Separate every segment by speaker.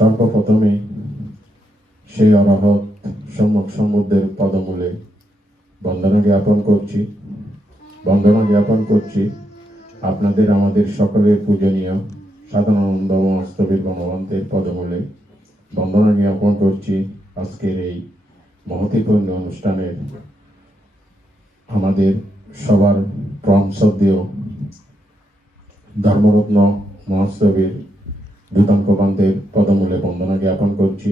Speaker 1: সর্বপ্রথমে সেই অরহত সম্মুখ সমুদ্রের পদমূলে বন্দনা জ্ঞাপন করছি। বন্দনা জ্ঞাপন করছি আপনাদের, আমাদের সকলের পূজনীয় সাধারণানন্দ মস্তবীর গণবন্তের পদমূলে বন্দনা জ্ঞাপন করছি আজকের এই মহতিপূর্ণ অনুষ্ঠানের আমাদের সবার প্রাণশ্রদ্ধেয় ধর্মরত্ন মহোৎসবের দূতাঙ্কবানদের পদমূলে বন্দনা জ্ঞাপন করছি।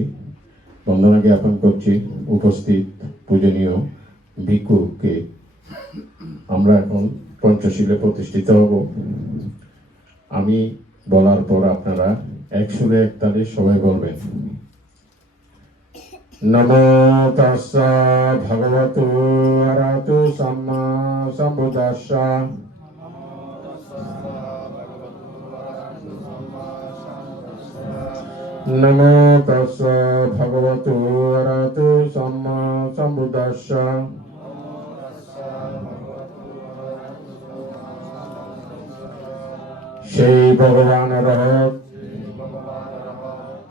Speaker 1: বন্দনা জ্ঞাপন করছি। উপস্থিত পূজনীয় ভিক্ষুকে। আমরা এখন পঞ্চশীলে প্রতিষ্ঠিত হব। আমি বলার পর আপনারা এক সুরে এক তালে সবাই বলবেন। নমো তস্য ভগবতু সাম্মা সম্বুদাস্য। নমো তস্য ভগবতু আরাতু সাম্মা সম্বুদাস্য সেই ভগবান রহত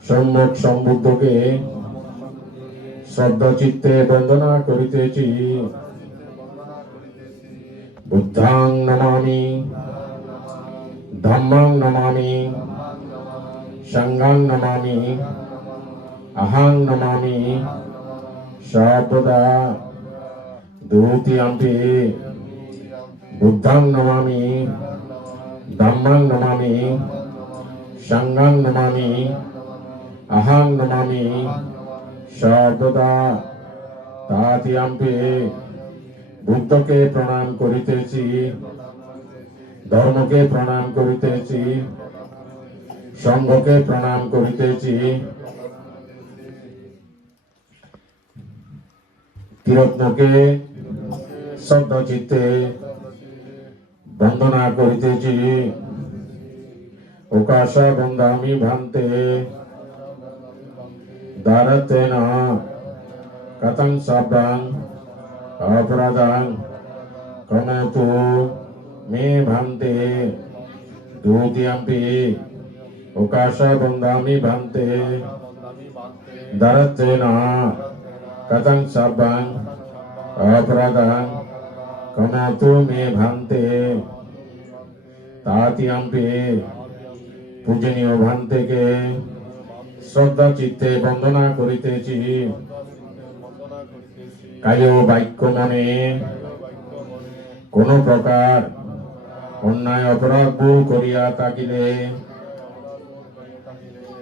Speaker 1: সম্মুখ সম্বুদ্ধকে শ্রদ্ধা বন্দনা করিতেছি। বুদ্ধাং নমামি ধম্মাং নমামি। সঙ্গাং নমামি অহং নমামি, সর্বদা দ্বিতীয়ম্পি বুদ্ধাং নমামি ধম্মাং নমামি, সঙ্গাং নমামি অহং নমামি, সর্বদা তাতিয়াম্পে বুদ্ধকে প্রণাম করিতেছি, ধর্মকে প্রণাম করিতেছি সংঘকে প্রণাম করিতেছি তিরত্নকে শ্রদ্ধা চিত্তে বন্দনা করিতেছি উকাশা বন্দামি ভান্তে দারতেন কতং শব্দাং অপরাধাং কমতু মে ভান্তে দ্বিতীয়ম্পি উকাশা বন্দামি ভান্তে দারতেন কতং শব্দাং অপরাধাং কমতু মে ভান্তে তাতিয়াম্পি পূজনীয় ভান্তেকে শ্রদ্ধা চিত্তে বন্দনা করিতেছি কায় বাক্য মনে কোন প্রকার অন্যায় অপরাধ করিয়া থাকিলে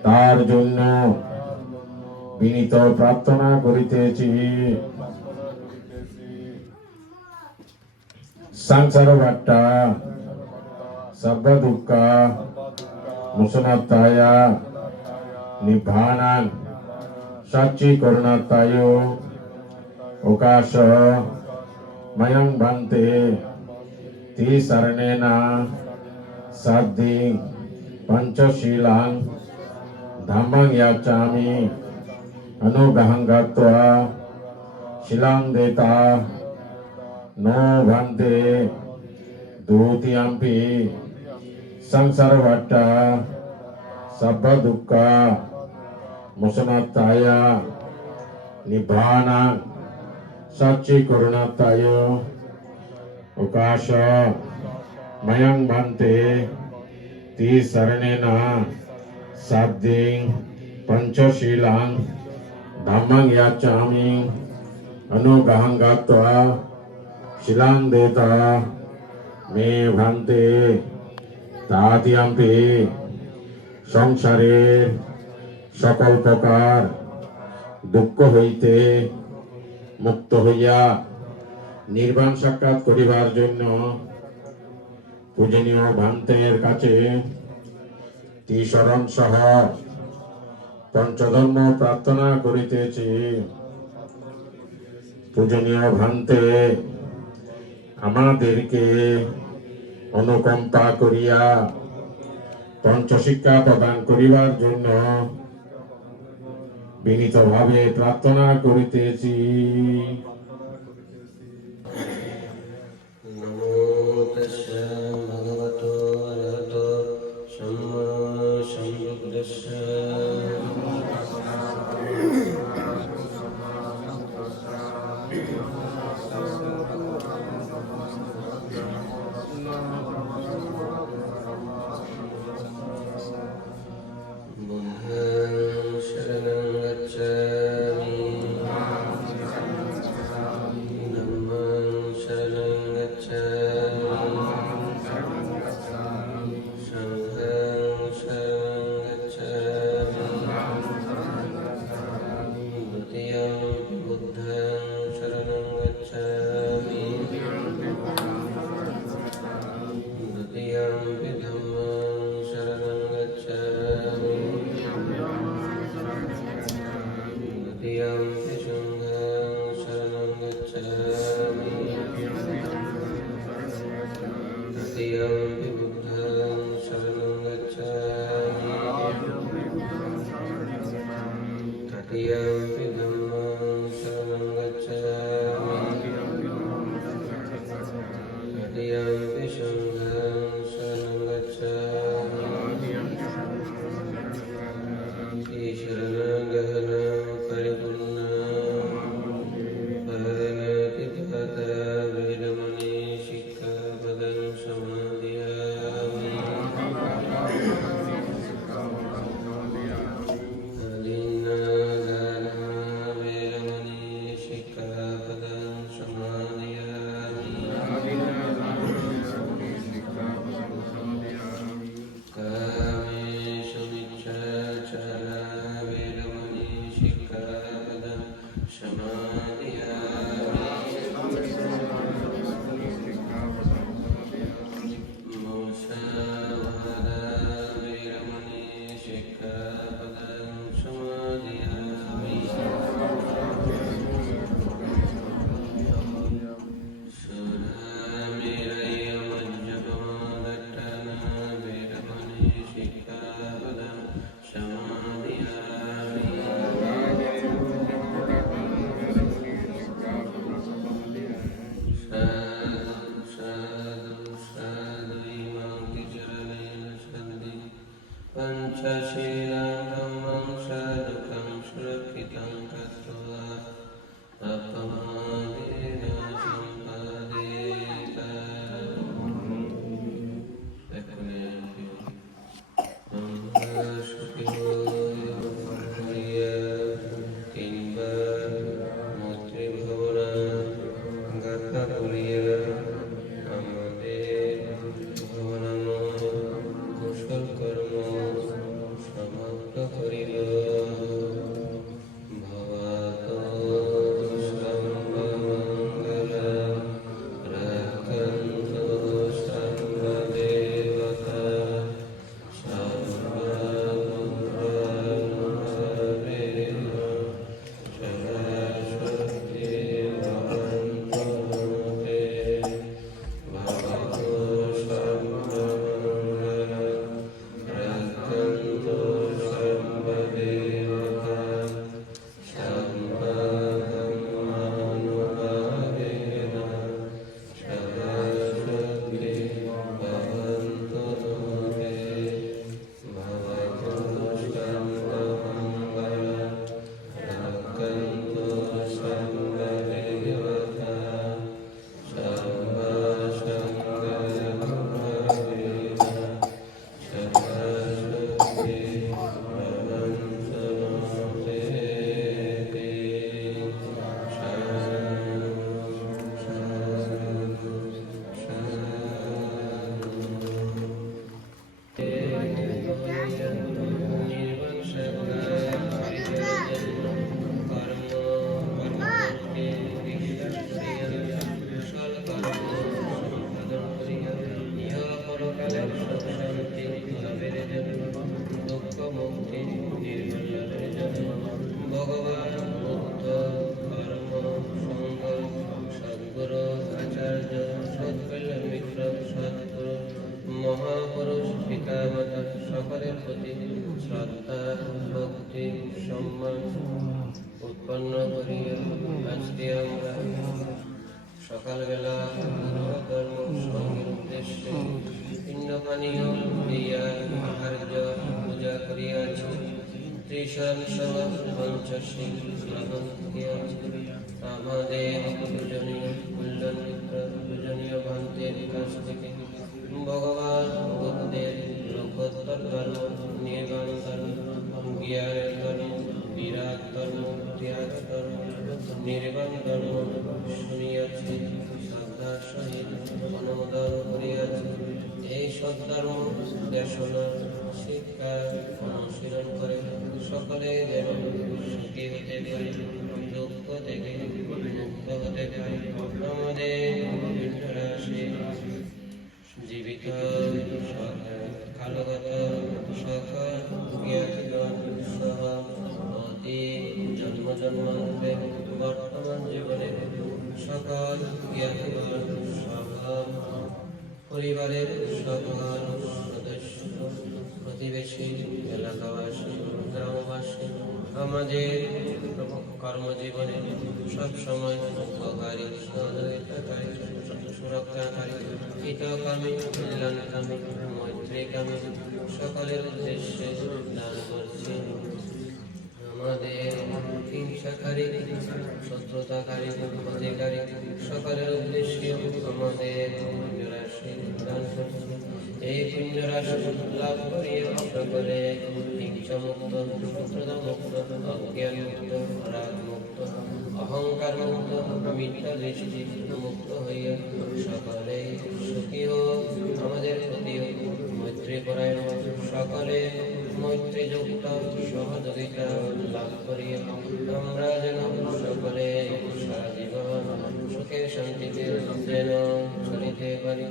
Speaker 1: তার জন্য বিনীত প্রার্থনা করিতেছি সংসার বাট্টা সর্ব দুঃখ মুসনাত্তায় নিভানাং সাচি করুণাত্তায় ওকাশ ময়ং ভান্তে তি শরণেন সাদ্ধি পঞ্চশীলাং dhammang yacchami anu gatva silang deta no bhante dutiyampi samsaravatta sabba dukkha musanataya nibbana sachi kurunatayo ukasha mayang bhante ti saranena ยิงपंचशीलां धम्मं याचामि अनुग्रहं गत्वा शिलां देता मे भन्ते তাতিয়াম্পি সংসারের সকল প্রকার দুঃখ হইতে মুক্ত হইয়া নির্বাণ সাক্ষাৎ করিবার জন্য পূজনীয় ভান্তের কাছে ত্রিশরণ সহ। পঞ্চধর্ম প্রার্থনা করিতেছি। পূজনীয় ভান্তে, আমাদেরকে অনুকম্পা করিয়া পঞ্চশিক্ষা প্রদান করিবার জন্য বিনীতভাবে প্রার্থনা করিতেছি।
Speaker 2: Chashila. সকলের প্রতি শ্রদ্ধা ভক্তি সম্মান উৎপন্ন করিয়া আজকে আমরা সকালবেলা ধর্ম সঙ্গের উদ্দেশ্যে পিণ্ড পানীয় দিয়া আহার্য পূজা করিয়াছি। ত্রিশাল সহ পঞ্চশী গ্রহণ করিয়াছি আমাদের দেশনা শিক্ষা অনুশীলন করে। সকলে যেন সুখী হতে পারে, দুঃখ থেকে আমাদের বিভিন্ন রাশি জীবিত কালগত সকল জ্ঞাতিগণ সহ অতি জন্ম জন্মান্তে বর্তমান জীবনে সকল জ্ঞাতিগণ সহ পরিবারের সকল প্রতিবেশী এলাকাবাসী গ্রামবাসী আমাদের কর্মজীবনে সবসময় উপকারী সহযোগিতাকারী সুরক্ষাকারী হিতকামী কল্যাণকামী মৈত্রীকামী সকলের উদ্দেশ্যে দান করছি আমাদের হিংসাকারী শত্রুতাকারী অধিকারী সকলের উদ্দেশ্যে আমাদের এই পুণ্যরাশি লাভ করিয়ে সকলে হিংসামুক্ত শত্রুতামুক্ত অজ্ঞানমুক্ত রাগমুক্ত অহংকার মুক্ত মিথ্যা দৃষ্টি মুক্ত হইয়া সকলে সুখী হোক আমাদের প্রতিও মৈত্রী পরায়ণ সকলে মৈত্রীযুক্ত সহযোগিতা লাভ করিয়া আমরা যেন সকলে সারা জীবন সুখে শান্তিতে যেন চলিতে পারি।